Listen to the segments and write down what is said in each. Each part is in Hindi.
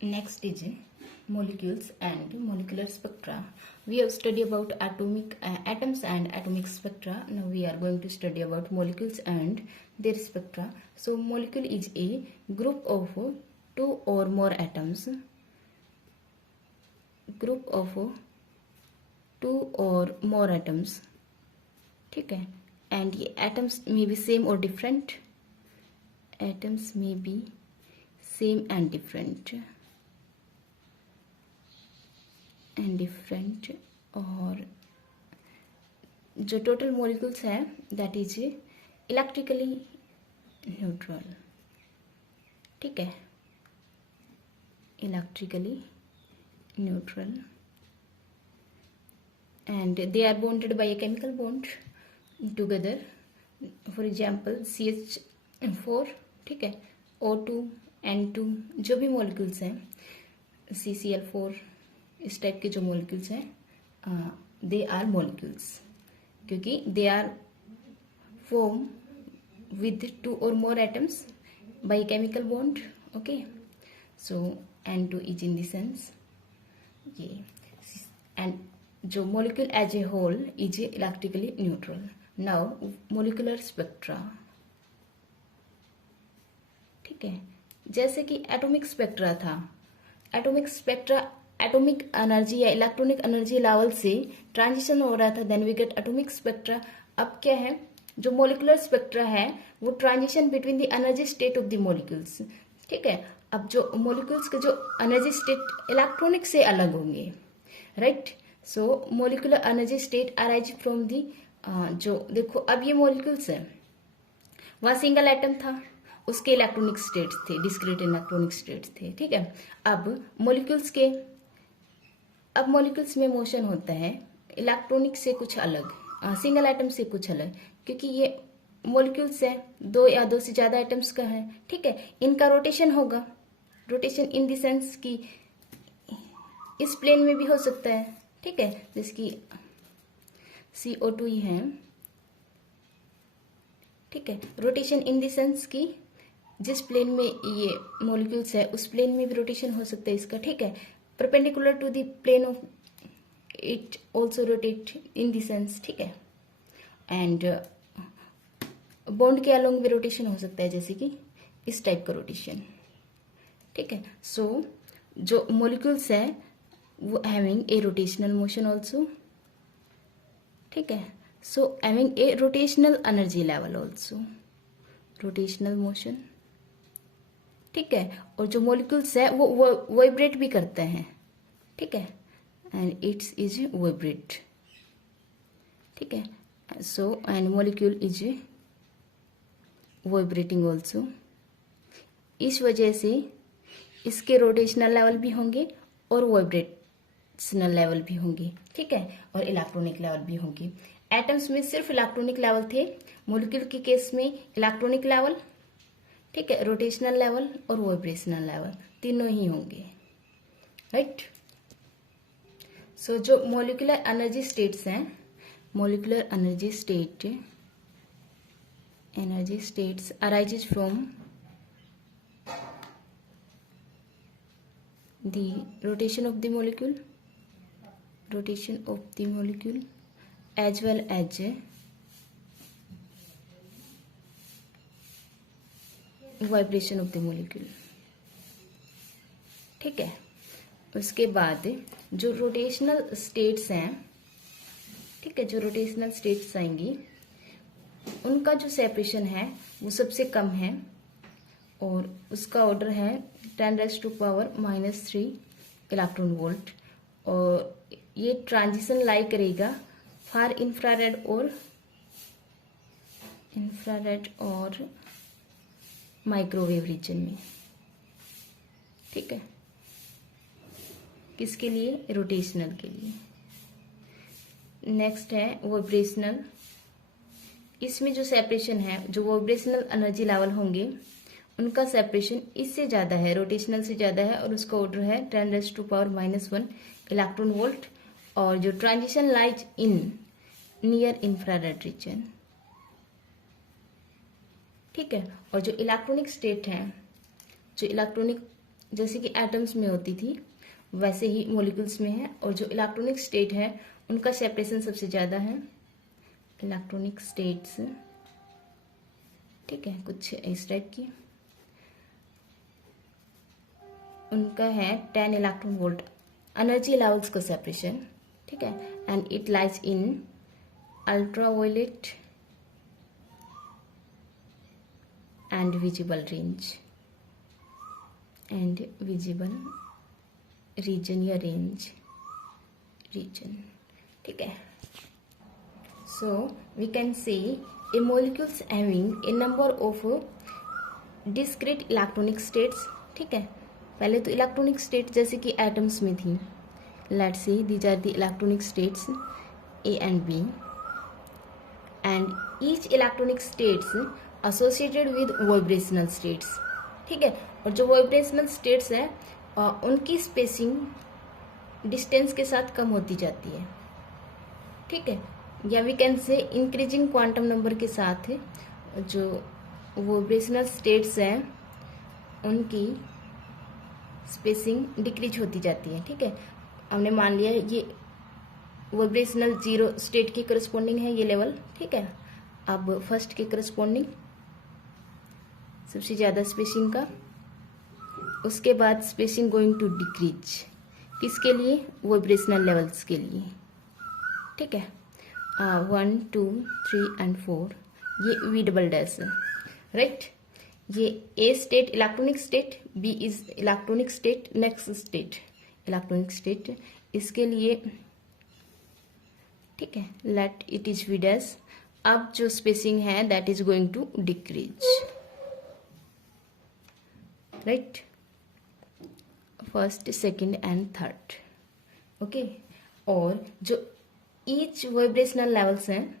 Next is molecules and molecular spectra. We have studied about atoms and atomic spectra. Now we are going to study about molecules and their spectra. So molecule is a group of two or more atoms. Group of two or more atoms. ठीक है, and ये atoms may be same or different. Atoms may be same and different. और जो टोटल मॉलिक्यूल्स है दैट इज इलेक्ट्रिकली न्यूट्रल. ठीक है, electrically neutral and they are bonded by a chemical bond together. For example CH4, ठीक है, O2, N2, जो भी मॉलिक्यूल्स हैं, CCl4, इस टाइप के जो मॉलिक्यूल्स हैं दे आर मॉलिक्यूल्स, क्योंकि they are form with two or more atoms by chemical bond. Okay, so N2 is in the sense ये, एंड जो molecule as a whole is electrically neutral. Now molecular spectra. ठीक है, जैसे कि एटॉमिक स्पेक्ट्रा था. एटॉमिक स्पेक्ट्रा एटॉमिक एनर्जी या इलेक्ट्रॉनिक एनर्जी लेवल से ट्रांजिशन हो रहा था, then we get atomic spectra. अब क्या है, जो मोलिकुलर स्पेक्ट्रा है वो transition between the energy state of the molecules. ठीक है, अब जो मॉलिक्यूल्स के जो एनर्जी स्टेट इलेक्ट्रॉनिक से अलग होंगे, right. So molecular energy state arise from the, जो देखो अब ये मॉलिक्यूल्स है, वहां सिंगल एटम था, उसके इलेक्ट्रॉनिक स्टेट्स थे, डिस्क्रीट इलेक्ट्रॉनिक स्टेट्स थे. ठीक है, अब मॉलिक्यूल्स में मोशन होता है इलेक्ट्रॉनिक से कुछ अलग, सिंगल एटम से कुछ अलग, क्योंकि ये मॉलिक्यूल्स है, दो या दो से ज्यादा एटम्स का है. ठीक है, इनका रोटेशन होगा. रोटेशन इन द सेंस कि इस प्लेन में भी हो सकता है. ठीक है, जिसकी CO2 ही है. ठीक है, रोटेशन इन द सेंस कि जिस प्लेन में ये मॉलिक्यूल्स है उस प्लेन में भी रोटेशन हो सकता है इसका. ठीक है, perpendicular to the plane of it also rotate in the sense. ठीक है, एंड बॉन्ड के अलोंग भी रोटेशन हो सकता है, जैसे कि इस टाइप का रोटेशन. ठीक है, सो जो मॉलिक्यूल्स है वो having a rotational motion also. ठीक है, so having a rotational energy level also, rotational motion. ठीक है, और जो मॉलिक्यूल्स है वो वाइब्रेट भी करते हैं. ठीक है, एंड इट्स इज वाइब्रेट. ठीक है, so and molecule is vibrating also. इस वजह से इसके रोटेशनल लेवल भी होंगे और वाइब्रेशनल लेवल भी होंगे. ठीक है, और इलेक्ट्रॉनिक लेवल भी होंगे. एटम्स में सिर्फ इलेक्ट्रॉनिक लेवल थे, मॉलिक्यूल के केस में इलेक्ट्रॉनिक लेवल, ठीक है, रोटेशनल लेवल और वाइब्रेशनल लेवल तीनों ही होंगे, राइट. सो जो मॉलिक्यूलर एनर्जी स्टेट्स हैं, molecular energy states arises from the rotation of the molecule as well as vibration of the molecule. ठीक है, उसके बाद जो रोटेशनल स्टेट्स हैं, ठीक है, जो रोटेशनल स्टेट्स आएंगी उनका जो सेपरेशन है वो सबसे कम है, और उसका ऑर्डर है 10⁻³ इलेक्ट्रॉन वोल्ट. और ये ट्रांजिशन लाई करेगा फार इंफ्रारेड और माइक्रोवेव रीजन में. ठीक है, किसके लिए, रोटेशनल के लिए. नेक्स्ट है वाइब्रेशनल. इसमें जो सेपरेशन है, जो वाइब्रेशनल एनर्जी लेवल होंगे उनका सेपरेशन इससे ज्यादा है, रोटेशनल से ज्यादा है, और उसका ऑर्डर है 10⁻⁻1 इलेक्ट्रॉन वोल्ट. और जो transition lies in near infrared reason. ठीक है, और जो इलेक्ट्रॉनिक स्टेट है, जो इलेक्ट्रॉनिक जैसे कि एटम्स में होती थी वैसे ही मॉलिक्यूल्स में है, और जो इलेक्ट्रॉनिक स्टेट है उनका सेपरेशन सबसे ज़्यादा है। इलेक्ट्रॉनिक स्टेट्स, ठीक है, कुछ इस टाइप की उनका है 10 इलेक्ट्रॉन वोल्ट एनर्जी लेवल्स का सेपरेशन, ठीक है, and it lies in ultraviolet and visible range and visible region या रेंज रीजन, ठीक है। सो वी कैन से ए molecules having a number of discrete electronic states, ठीक है। पहले तो इलेक्ट्रॉनिक स्टेट जैसे कि एटम्स में थी, let's say these are the electronic states A and B, and each electronic states associated with vibrational states, ठीक है। और जो वाइब्रेशनल स्टेट्स है उनकी स्पेसिंग डिस्टेंस के साथ कम होती जाती है, ठीक है, या we can say increasing quantum number के साथ जो वाइब्रेशनल स्टेट्स हैं उनकी स्पेसिंग डिक्रीज होती जाती है, ठीक है। हमने मान लिया ये वाइब्रेशनल 0 स्टेट के करस्पॉन्डिंग है ये लेवल, ठीक है। अब फर्स्ट के करस्पॉन्डिंग सबसे ज़्यादा स्पेसिंग का, उसके बाद स्पेसिंग गोइंग टू डिक्रीज, किसके लिए, वाइब्रेशनल लेवल्स के लिए, ठीक है। 1 2 3 एंड 4 ये वी डबल डैश है, राइट। ये A state electronic state, B is electronic state, next state electronic state, इसके लिए, ठीक है, let it is V dash. अब जो स्पेसिंग है that is going to decrease, right, first second and third, okay. और जो ईच वाइब्रेशनल लेवल्स हैं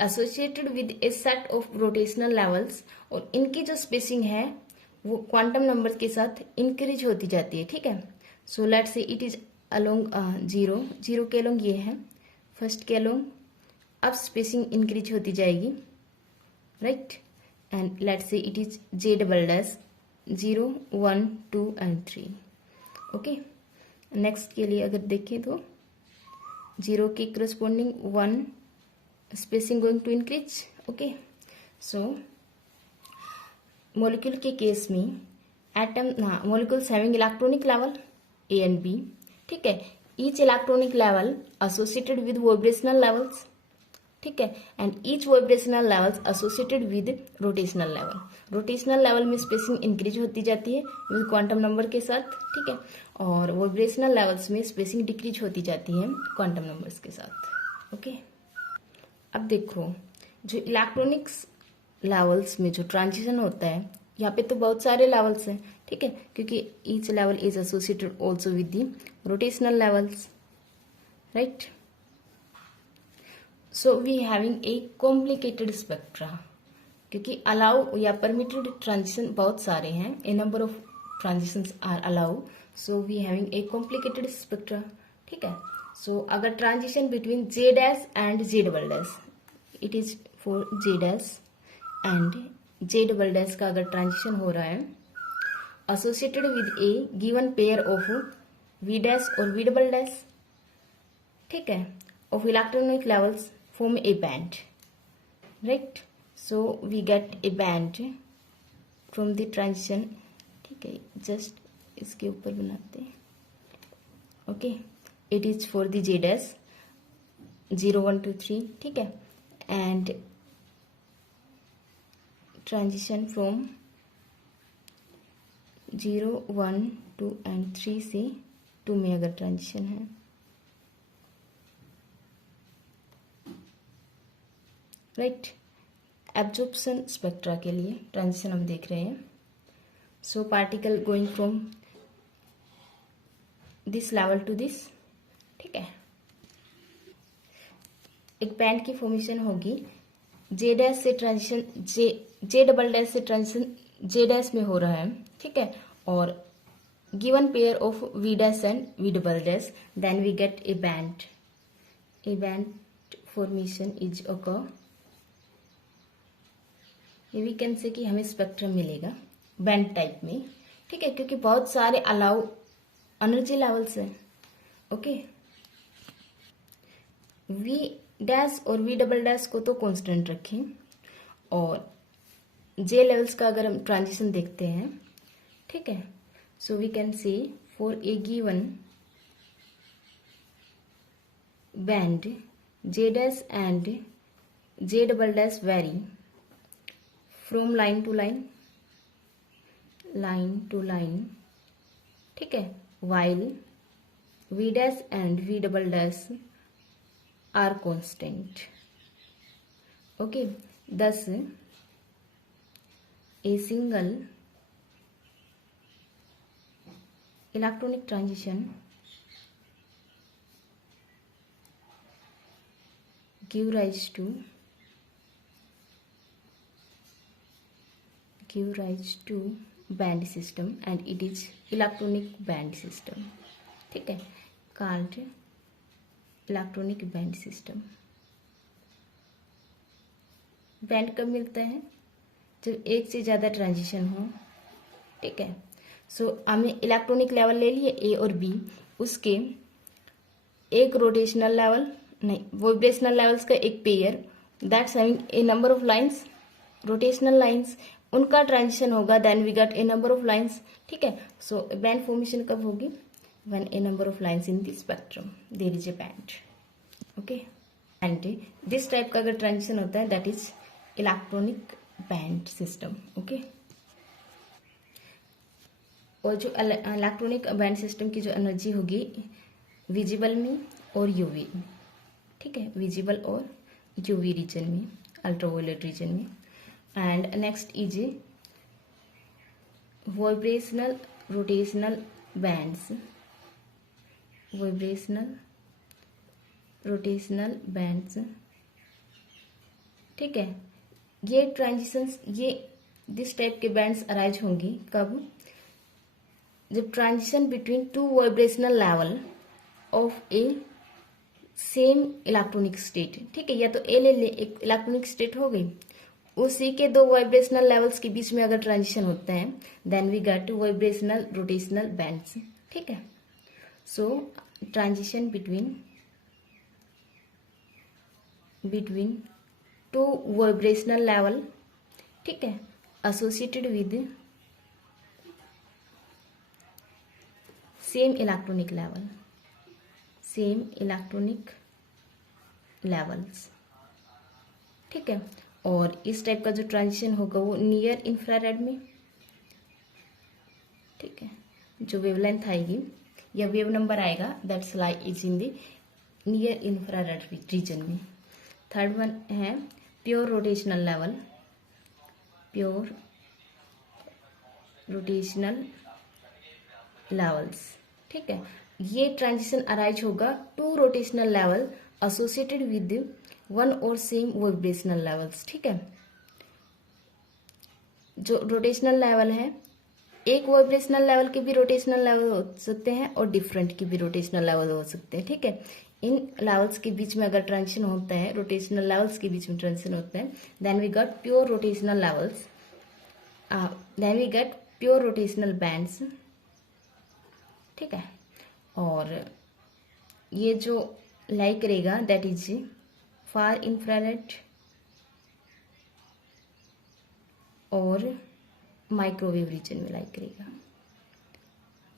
associated with a set of rotational levels, और इनकी जो स्पेसिंग है वो क्वांटम नंबर के साथ इंक्रीज होती जाती है, ठीक है। So let say it is along 0 के अलोंग ये है फर्स्ट के अलोंग, अब स्पेसिंग इंक्रीज होती जाएगी, right, and let say it is J double dash 0 1 2 and 3, okay. Next के लिए अगर देखें तो 0 के corresponding 1 spacing going to increase, okay. So molecule के केस में atom molecules having electronic level A and B, ठीक है, each electronic level associated with vibrational levels, ठीक है, and each vibrational levels associated with rotational level. Rotational level में स्पेसिंग इंक्रीज होती जाती है विद क्वांटम नंबर के साथ, ठीक है, और वाइब्रेशनल लेवल्स में स्पेसिंग डिक्रीज होती जाती है क्वांटम नंबर्स के साथ, ओके। अब देखो जो इलेक्ट्रॉनिक्स लेवल्स में जो ट्रांजिशन होता है, यहाँ पे तो बहुत सारे लेवल्स हैं, ठीक है, क्योंकि each level is associated also with the rotational levels, right. So we having a complicated spectra, क्योंकि अलाउ या परमिटेड ट्रांजिशन बहुत सारे हैं, a number of transitions are allow, so we having a complicated spectra, ठीक है। सो अगर transition between J dash and J double dash, it is for J dash and J double dash का अगर ट्रांजिशन हो रहा है associated with A given pair of V dash और वी डबल डैश, ठीक है, of electronic levels form a band, right? So we get a band from the transition, ठीक है, जस्ट इसके ऊपर बनाते हैं, okay. It is for the J dash 0 1 2 3, ठीक है, एंड ट्रांजिशन फ्रॉम 0 1 2 एंड 3 से 2 में अगर ट्रांजिशन है, राइट। एब्जॉर्प्शन स्पेक्ट्रा के लिए ट्रांजिशन हम देख रहे हैं। So particle going from this level to this, ठीक है, एक बैंड की फॉर्मेशन होगी, जे डैश से ट्रांजिशन जे डबल डैश से ट्रांजिशन जे डैश में हो रहा है, ठीक है, और given pair of V dash and V double dash, then we get a band formation is occur, ये वी कैन से कि हमें स्पेक्ट्रम मिलेगा बैंड टाइप में, ठीक है, क्योंकि बहुत सारे अलाउ एनर्जी लेवल्स हैं। ओके, वी डैश और वी डबल डैश को तो कांस्टेंट रखें, और जे लेवल्स का अगर हम ट्रांजिशन देखते हैं, ठीक है, so we can say for a given band J dash and J double dash vary from line to line, line to line, ठीक है, while v dash and v double dash are constant. Okay, thus a single electronic transition give rise to band system and it is electronic band system, ठीक है, called electronic band system. Band कब मिलता है? जब एक से ज़्यादा ट्रांजिशन हो, ठीक है। सो हमने इलेक्ट्रॉनिक लेवल ले लिए ए और बी, उसके एक रोटेशनल लेवल नहीं, वाइब्रेशनल लेवल्स का एक pair, that's having a number of lines, rotational lines, उनका ट्रांजिशन होगा, then we got a number of lines, ठीक है। सो बैंड फॉर्मेशन कब होगी? When a number of lines in the spectrum there is a band. Okay, and this type का अगर ट्रांजिशन होता है that is electronic band system. Okay, और जो इलेक्ट्रॉनिक बैंड सिस्टम की जो एनर्जी होगी विजिबल में और यूवी, ठीक है, विजिबल और यूवी रीजन में, अल्ट्रावायलेट रीजन में। And next is vibrational rotational bands, vibrational rotational bands, ठीक है। ये ट्रांजिशंस, ये दिस टाइप के बैंड्स अराइज होंगी कब? जब transition between two vibrational level of A same electronic state, ठीक है, या तो ए ले ले, एक इलेक्ट्रॉनिक स्टेट हो गई, उसी के दो वाइब्रेशनल लेवल्स के बीच में अगर ट्रांजिशन होता है then we get two vibrational rotational bands, ठीक है। So transition between two vibrational level, ठीक है, associated with same electronic level, same electronic levels, ठीक है। और इस टाइप का जो ट्रांजिशन होगा वो नियर इंफ्रारेड में, ठीक है, जो वेवलेंथ आएगी या वेव नंबर आएगा that's lie is in the near infrared region में। थर्ड वन है pure rotational level, pure rotational levels, ठीक है। ये ट्रांजिशन अराइज होगा to rotational level associated with one और सेम वाइब्रेशनल लेवल्स, ठीक है। जो रोटेशनल लेवल है, एक वाइब्रेशनल लेवल के भी रोटेशनल लेवल हो सकते हैं और डिफरेंट के भी रोटेशनल लेवल हो सकते हैं, ठीक है। इन लेवल्स के बीच में अगर ट्रांजिशन होता है, रोटेशनल लेवल्स के बीच में ट्रांजिशन होता है, then we get pure rotational levels, then we get pure rotational bands, ठीक है। और ये जो लाई करेगा दैट इज फार इंफ्रारेड और माइक्रोवेव रीजन में लाई करेगा,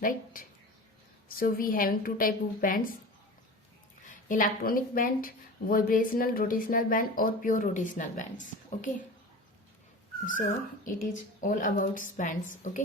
right. So we having two type of bands, electronic band, vibrational rotational band और pure rotational bands. Okay, so it is all about bands. Okay.